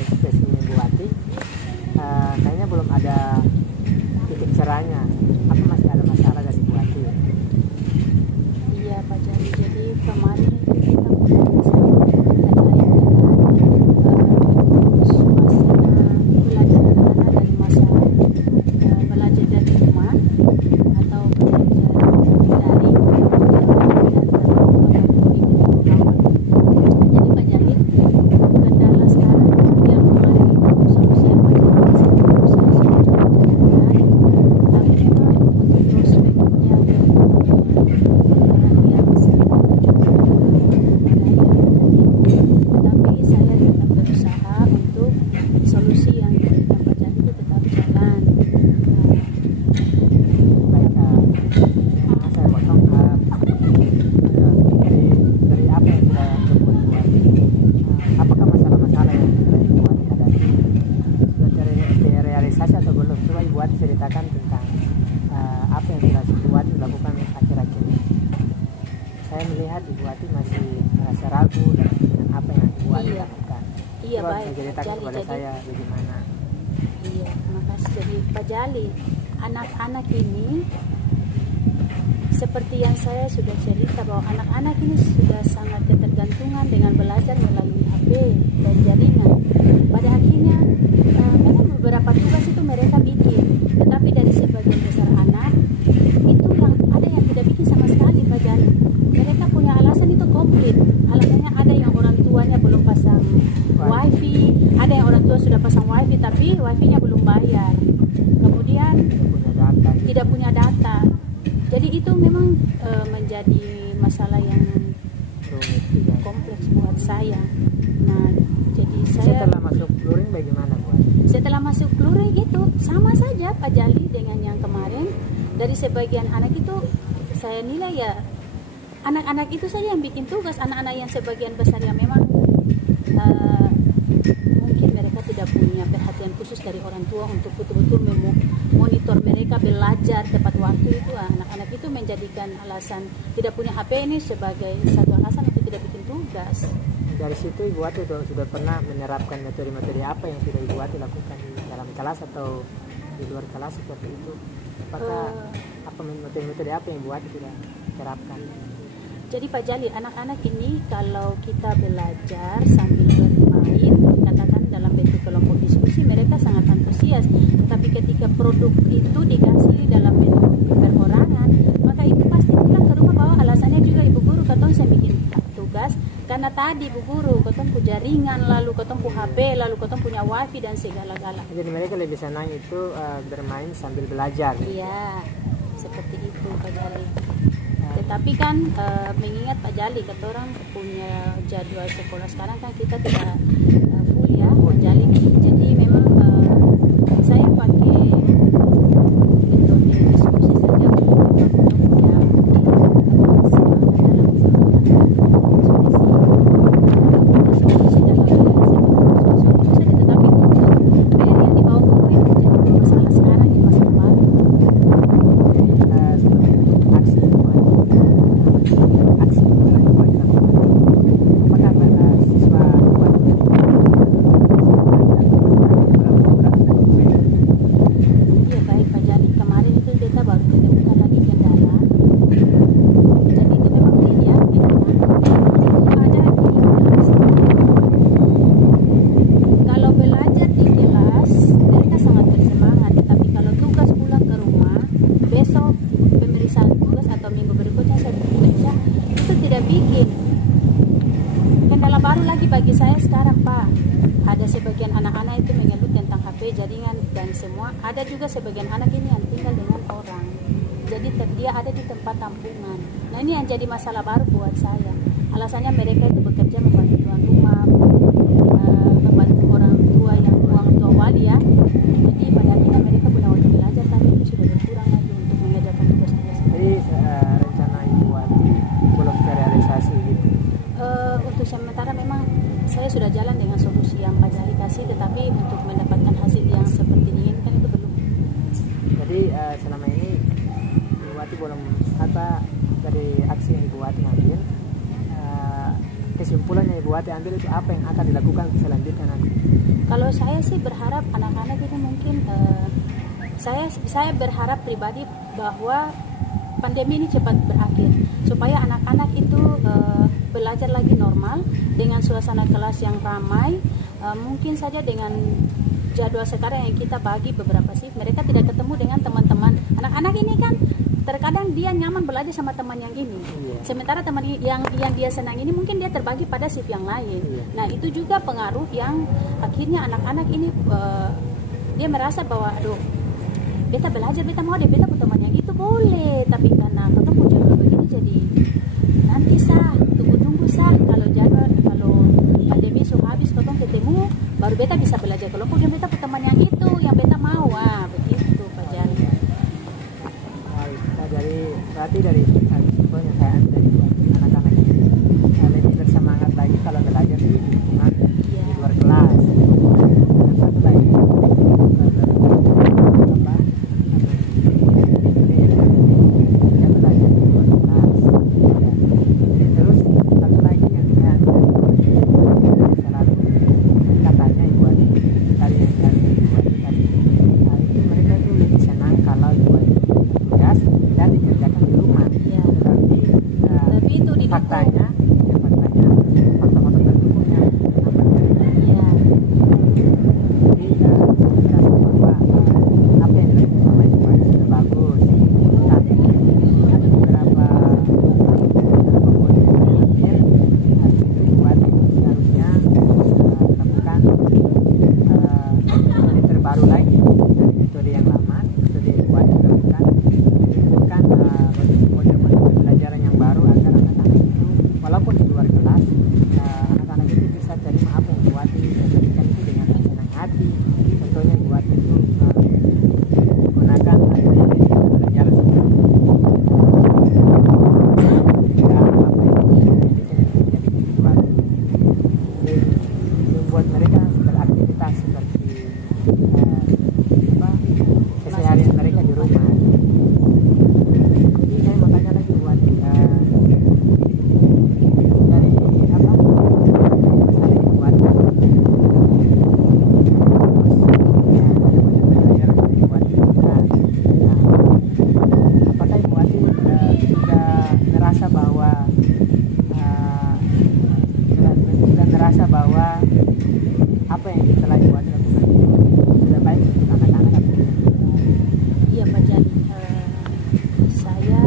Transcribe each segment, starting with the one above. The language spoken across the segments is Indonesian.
ekspresi Ibu Wati, kayaknya belum ada titik cerahnya. Apa masih ada masalah dari Ibu Wati? Iya Pak Jali, jadi kemarin itu kita punya suasana belajar anak-anak dari masa belajar dari rumah atau belajar dari jadi Pak Jali, kendala sekarang yang kemarin itu solusi yang Pak Jali masih berusaha sudah coba tapi memang untuk prospeknya orang yang sedang tapi saya tetap berusaha untuk solusi yang diberikan Pak Jali itu tetap jalan. Baik, saya potong dari apa yang sudah dilakukan Ibu Wati. Apakah masalah-masalah yang sudah Ibu Wati hadapi sudah terrealisasi atau belum? Coba Ibu Wati ceritakan tentang apa yang sudah Ibu Wati lakukan akhir-akhir ini. Saya melihat Ibu Wati masih merasa ragu dengan apa yang Ibu Wati Iya. lakukan. Iya Coba baik menceritakan Jali, kepada saya bagaimana. iya makasih. Jadi Pak Jali, anak-anak ini seperti yang saya sudah cerita bahwa anak-anak ini sudah sangat ketergantungan dengan belajar melalui HP dan jaringan. Pada akhirnya memang beberapa tugas itu mereka bikin, tetapi dari sebagian besar anak itu yang ada yang tidak bikin sama sekali Pak Jali. Mereka punya alasan itu komplit. Alasannya ada yang orang tuanya belum pasang wifi, ada yang orang tua sudah pasang wifi tapi wifi-nya belum bayar. Kemudian Punya data. tidak punya data. Jadi itu memang menjadi masalah yang Rumit juga. kompleks buat saya. Nah, jadi saya Setelah masuk luring bagaimana Bu Wati? setelah masuk luring itu sama saja Pak Jali dengan yang kemarin. Dari sebagian anak itu saya nilai ya anak-anak itu saja yang bikin tugas, anak-anak yang sebagian besar yang memang mungkin mereka tidak punya perhatian khusus dari orang tua untuk betul-betul memonitor mereka belajar tepat waktu itu. Anak-anak itu menjadikan alasan tidak punya HP ini sebagai satu alasan untuk tidak bikin tugas. Dari situ Ibu Wati sudah pernah menerapkan metode-metode apa yang sudah Ibu Wati lakukan di dalam kelas atau di luar kelas seperti itu? Apakah apa metode-metode apa yang Ibu Wati sudah terapkan? Jadi Pak Jali, anak-anak ini kalau kita belajar sambil bermain, katakan dalam bentuk kelompok diskusi, mereka sangat antusias. Tapi ketika produk itu dikasih dalam bentuk perorangan, maka itu pasti pulang ke rumah bawa alasannya juga ibu guru katong saya bikin tugas karena tadi ibu guru katong punya jaringan, lalu katong punya HP, lalu katong punya wifi dan segala-gala. Jadi mereka lebih senang itu bermain sambil belajar. Iya, seperti itu Pak Jali. Tetapi kan mengingat Pak Jali, kata orang punya jadwal sekolah sekarang kan kita tidak full ya Pak Jali. Jadi memang saya pakai metode diskusi saja untuk punya semangat dalam solusi dalam solusi saja. Tetapi untuk PR yang dibawa ke rumah itu jadi masalah sekarang di masalah baru. Aksi yang Ibu Wati lakukan. Apakah siswa Ibu Wati Iya baik Pak Jali, kemarin itu kita baru ketemukan lagi kendala. Jadi itu memang ini ya, ada di kelas. Kalau belajar di kelas mereka sangat bersemangat, tetapi kalau tugas pulang ke rumah besok pemeriksaan tugas atau minggu berikutnya saya bekerja itu tidak bikin. Kendala baru lagi bagi saya sekarang Pak. Ada sebagian anak-anak itu mengeluh tentang HP, jaringan dan semua. Ada juga sebagian anak ini yang tinggal dengan orang. Jadi dia ada di tempat tampungan. Nah ini yang jadi masalah baru buat saya. Alasannya mereka itu bekerja membantu tuan rumah, membantu orang tua yang orang tua wali ya. Jadi pada akhirnya mereka punya waktu belajar, tapi itu sudah berkurang lagi untuk mengerjakan tugas-tugas. Jadi rencana Ibu Wati belum terrealisasi gitu. Untuk sementara memang saya sudah jalan dengan solusi yang Pak Jali kasih, tetapi untuk mendapatkan hasil yang seperti diinginkan itu belum. Jadi selama ini Ibu Wati belum dari aksi yang Ibu Wati ambil, kesimpulan yang Ibu Wati ambil itu apa yang akan dilakukan selanjutnya nanti? Kalau saya sih berharap anak-anak ini mungkin saya berharap pribadi bahwa pandemi ini cepat berakhir supaya anak-anak itu belajar lagi normal dengan suasana kelas yang ramai. Mungkin saja dengan jadwal sekarang yang kita bagi beberapa shift, mereka tidak ketemu dengan teman-teman. Anak-anak ini kan terkadang dia nyaman belajar sama teman yang ini, sementara teman yang dia senang ini mungkin dia terbagi pada shift yang lain. Nah itu juga pengaruh yang akhirnya anak-anak ini dia merasa bahwa aduh, beta belajar, beta mau deh, beta teman yang itu boleh, tapi karena ketemu jadwal begini jadi nanti tunggu kalau pandemi sudah habis ketemu baru beta bisa belajar kelompok dan beta teman yang itu yang beta mau. Begitu Pak Jan. Jadi berarti dari simpel yang saya ambil dari anak-anak ini lebih bersemangat lagi kalau belajar di lingkungan di luar kelas. Dan satu lagi faktanya fakta-fakta pendukungnya apa yang dilakukan sama Ibu sudah bagus, tapi ada beberapa poin yang harus dibuat. Seharusnya melakukan metode terbaru lagi dari metode yang lama, metode yang buat dilakukan menimbulkan model-model pembelajaran yang baru agar anak-anak itu walaupun di luar kelas anak-anak itu bisa terima apa yang buat dijadikan itu dengan senang hati. Contohnya buat itu menggunakan metode pembelajaran seperti membuat mereka beraktivitas seperti keseharian mereka di rumah. Jadi saya makanya lagi buat dari buat apakah Ibu Wati sudah merasa bahwa apa yang telah Ibu Wati lakukan itu sudah baik untuk anak-anak atau tidak? Iya Pak Jan, saya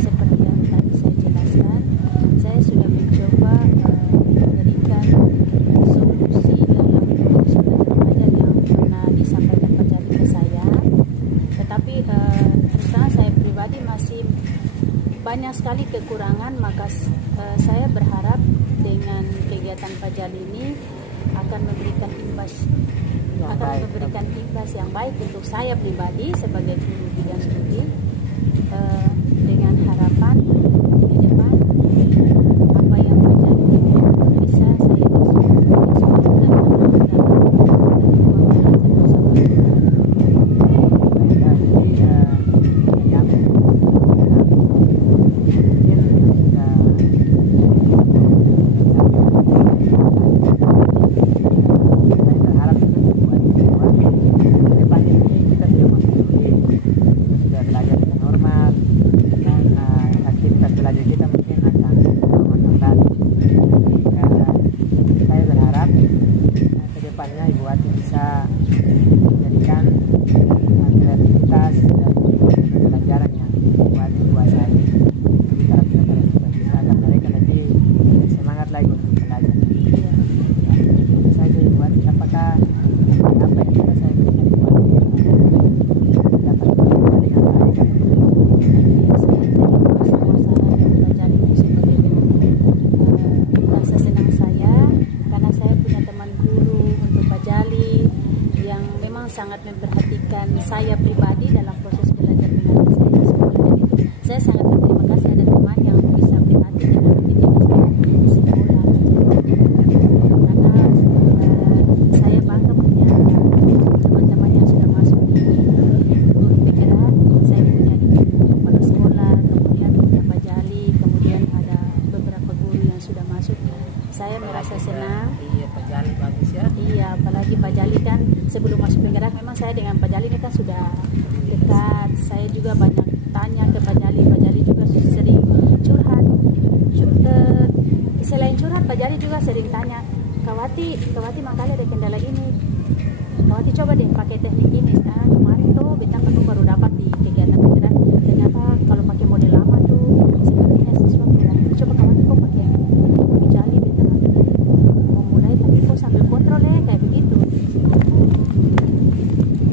seperti yang tadi saya jelaskan, saya sudah mencoba memberikan solusi dalam proses belajar yang pernah disampaikan Pak Jan ke saya, tetapi terus terang saya pribadi masih banyak sekali kekurangan, maka saya berharap dengan kegiatan Pak Jan ini akan memberikan imbas yang baik untuk saya pribadi sebagai guru bidang studi, dengan harapan di depan apa yang terjadi itu bisa saya ekspor dan Ibu Wati bisa menjadikan kreativitas dan pembelajaran yang Ibu Wati kuasai diterapkan pada siswa agar mereka lebih semangat lagi untuk belajar. Itu saja Ibu Wati. Apakah apa yang sudah saya berikan Ibu Wati dapat bekerja dengan baik? Rasa senang saya karena saya punya teman guru untuk Pak Jali yang memang sangat memperhatikan saya pribadi dalam proses belajar mengajar saya di sekolah, dan itu saya sangat berterima kasih ada teman yang bisa prihatin dengan aktivitas saya di sekolah, karena saya bangga punya teman-teman yang sudah masuk di guru penggerak. Saya punya di kepala sekolah, kemudian punya Pak Jali, kemudian ada beberapa guru yang sudah masuk. Saya merasa senang. Iya, Pak Jali bagus ya. Iya, apalagi apalagi Pak Jali kan sebelum masuk penggerak memang saya dengan Pak Jali ini kan sudah dekat. Saya juga banyak tanya ke Pak Jali juga sering curhat. Selain curhat, Pak Jali juga sering tanya, Kawati makanya ada kendala ini, Kawati coba deh pakai teknik ini. Nah, kemarin tuh bintang ketemu baru dapat di kegiatan penggerak, ternyata kalau pakai model lama tuh sepertinya siswa kurang. Coba Kawati kok pakai Pak Jali, bintang mau mulai tapi kok sambil kontrol ya kayak begitu.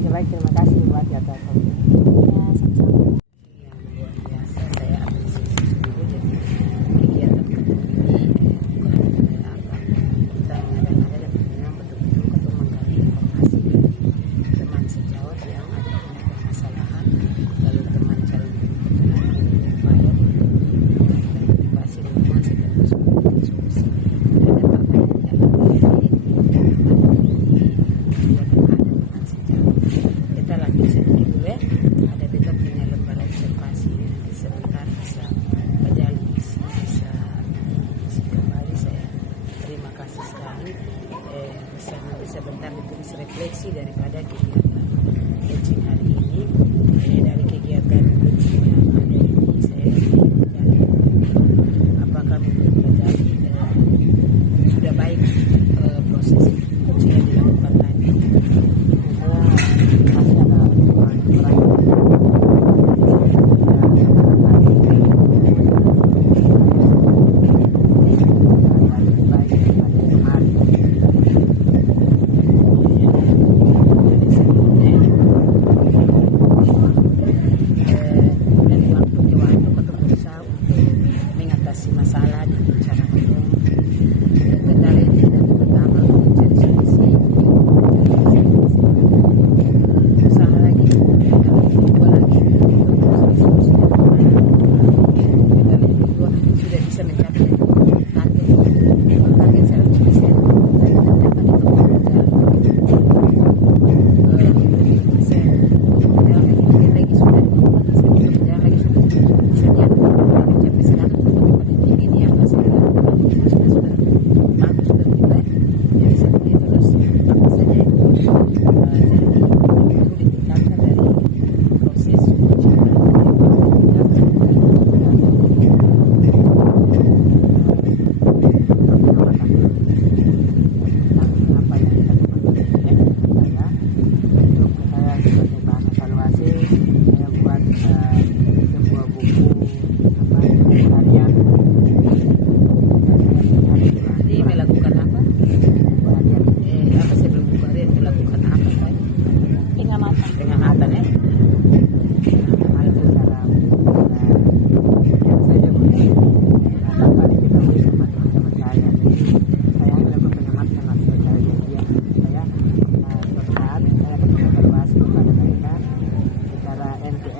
Oke, baik, terima kasih buat atas Ya, sama-sama. Yang luar biasa saya apresiasi dulu jadi kegiatan ini bukan kayak apa kita mengada-ngada dan memang betul-betul ketemu menggali informasi dari teman sejawat yang ada punya permasalahan lalu teman calon berkenan upaya motivasi dan memang sekaligus memberikan solusi terhadap apa yang dialami dari teman sejawat. Kita lanjut sedikit dulu ya. Ada kita punya lembar observasi nanti sebentar bisa Jali bisa kembali. Saya terima kasih sekali sebentar ditulis refleksi daripada kegiatan coaching hari ini. Dari kegiatan coaching yang ada ini saya Jali, apakah menurut Jali sudah baik proses coaching yang dilakukan tadi? Masalah dengan cara ngomong kendala ini dan pertama mencari solusi usaha lagi kendala yang kedua lagi untuk solusi yang kemana kendala yang kedua sudah bisa mencapai target 100% dan dapat itu lagi sudah ini yang masih sudah bagus dan juga jadi seperti terus apa saja yang harus jadi perlu ditingkatkan dari proses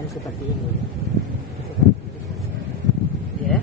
seperti ini ya.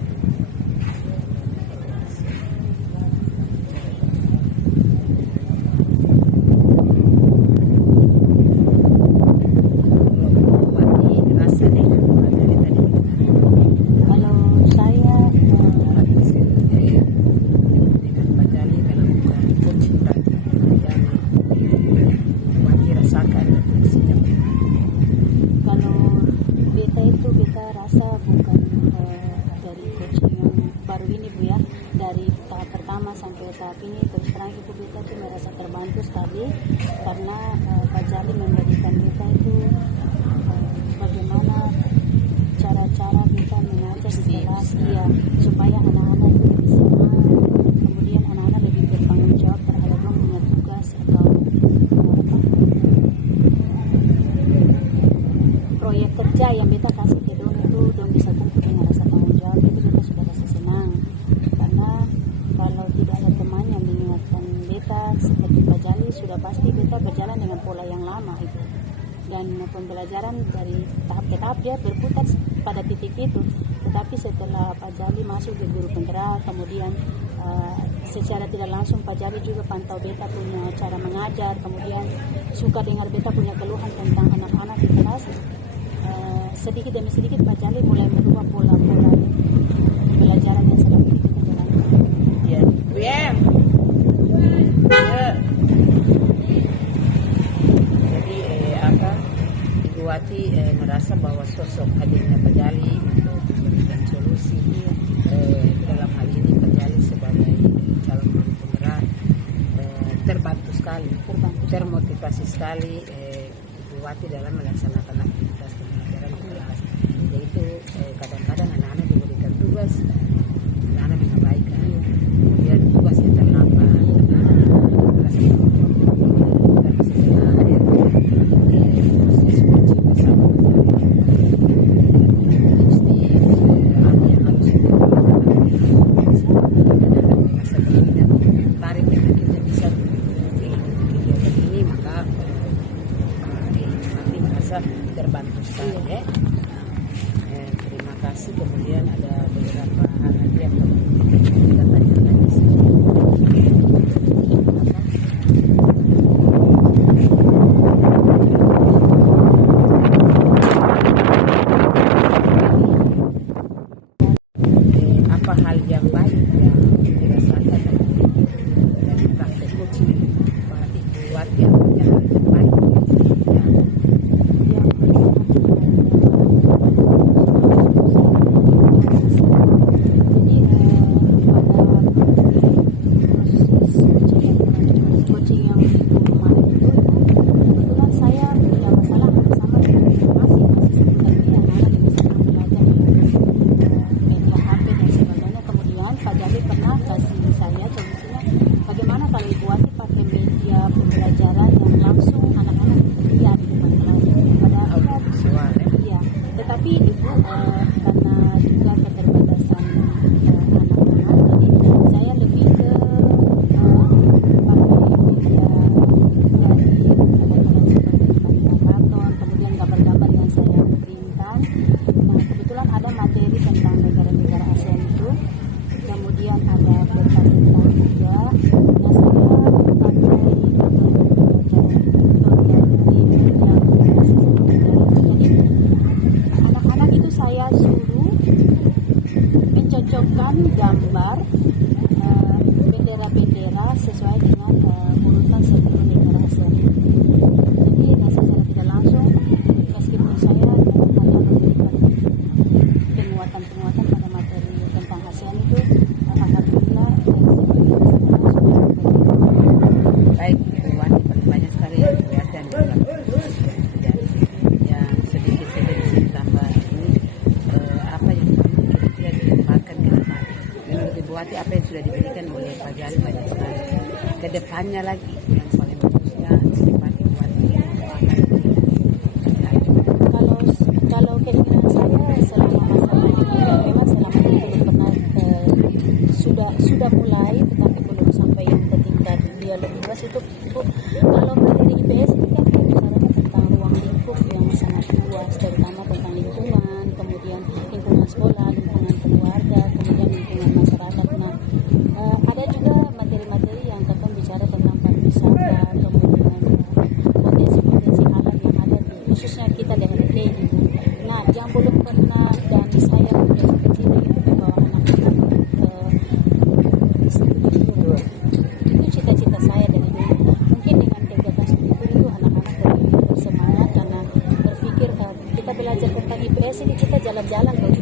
Rasa bukan dari coaching yang baru ini Bu ya, dari tahap pertama sampai tahap ini terus terang Ibu Beta tuh merasa terbantu sekali karena Pak Jali memberikan kita itu bagaimana cara-cara kita mengajar di kelas ya, supaya anak-anak itu lebih semangat, kemudian anak-anak lebih bertanggung jawab terhadap punya tugas atau proyek kerja yang Beta kasih ke dong bisa kumpul dengan rasa tanggung jawab. Itu Beta sudah rasa senang karena kalau tidak ada teman yang mengingatkan Beta seperti Pak Jali sudah pasti Beta berjalan dengan pola yang lama itu, dan pembelajaran dari tahap ke tahap dia berputar pada titik itu. Tetapi setelah Pak Jali masuk ke guru penggerak, kemudian secara tidak langsung Pak Jali juga pantau Beta punya cara mengajar, kemudian suka dengar Beta punya keluhan tentang anak-anak di kelas. Sedikit demi sedikit Pak Jali mulai merubah pola-pola pembelajaran yang sedang kita jalankan. Ya, Buati merasa bahwa sosok hadirnya Pajali untuk memberikan solusi dalam hal ini Pajali sebagai calon penggerak terbantu sekali, termotivasi sekali Buati dalam melaksanakan aktivitas pembelajaran di kelas. Yaitu kadang-kadang anak-anak diberikan tugas, anak-anak mengabaikan, kemudian tugasnya terlambat, kelas dan setelah proses coaching bersama yang harus tarik kita bisa kegiatan ini, maka nanti merasa terbantu sekali ya. Terima kasih. Kemudian ada beberapa hal lagi yang kita tanyakan di sini. Apa hal yang baik yang dirasakan dari praktek coaching Pak Ibu Wati, artinya hal yang baik gambar bendera-bendera sesuai dengan urutan sebelum negara ASEAN. Jadi secara tidak langsung, meskipun saya hanya memberikan penguatan pada materi tentang ASEAN itu, alhamdulillah baik paling banyak sekali yang kelihatan yang sedikit saja bisa ditambah ini apa yang kita dikembangkan ke depan. Buati apa yang sudah diberikan oleh Pajali banyak sekali. Kedepannya lagi yang paling bagusnya dipakai Buati kalau keinginan saya selama masa ini dan memang selama ini belum pernah sudah mulai tetapi belum sampai yang ke tingkat dia lebih luas itu kalau materi IPS itu kan bicaranya tentang ruang lingkup yang sangat luas, terutama tentang lingkungan, kemudian lingkungan sekolah, lingkungan keluarga, kemudian lingkungan masyarakat. Nah, ada juga materi-materi yang akan bicara tentang pariwisata, kemudian potensi-potensi alam yang ada di khususnya kita dengan DKI. Nah, yang belum pernah dan saya sudah kecil membawa anak-anak ke studi itu cita-cita saya dari dulu. Mungkin dengan kegiatan seperti itu anak-anak lebih bersemangat karena berpikir kita belajar tentang IPS ini kita jalan-jalan loh.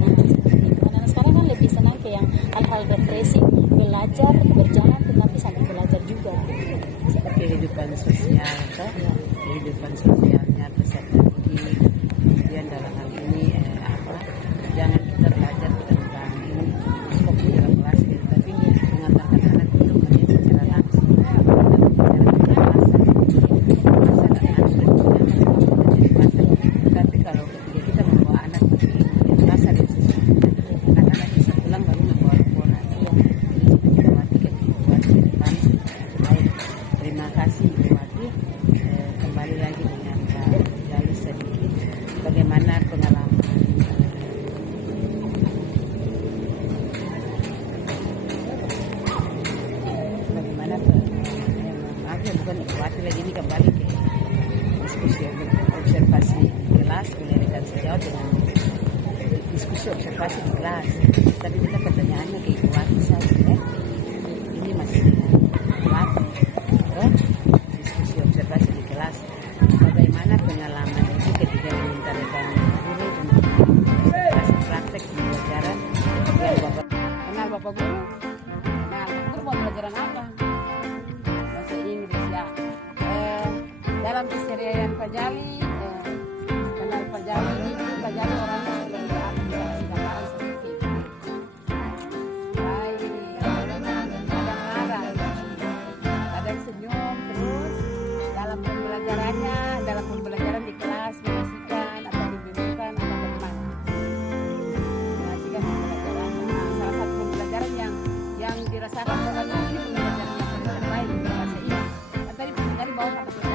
Nah, anak-anak sekarang kan lebih senang ke yang hal-hal refreshing, belajar, berjalan tetapi sambil belajar juga. Kehidupan sosial, kehidupan sosialnya peserta didik. Kemudian dalam hal ini jangan kita belajar tentang ini fokus dalam kelas gitu, tapi mengantarkan anak untuk melihat secara langsung tapi kalau ketika kita membawa anak ke pasar itu anak-anak bisa pulang baru membawa laporan. Kita matikan buat ke depan. Baik, terima kasih Buati. Kembali lagi dengan Pajali sedikit bagaimana pengalaman bukan Buati lagi ini kembali ke diskusi observasi kelas, menyelesaikan sejauh dengan diskusi observasi di kelas. Tapi kita pertanyaannya ke Buati saja ya. Ini masih Buati diskusi observasi di kelas. Bagaimana pengalaman itu ketika Pak Jali, kenal Pak Jali itu Pak Jali orangnya lebih apa kasih gambaran sedikit. Baik, kadang-kadang kadang senyum terus dalam pembelajaran di kelas mengasihkan atau diberikan atau bagaimana. Mengasihkan pembelajaran. Nah, salah satu pembelajaran yang dirasakan oleh ini pembelajaran yang terbaik bahasa ini. Kan tadi bawa kata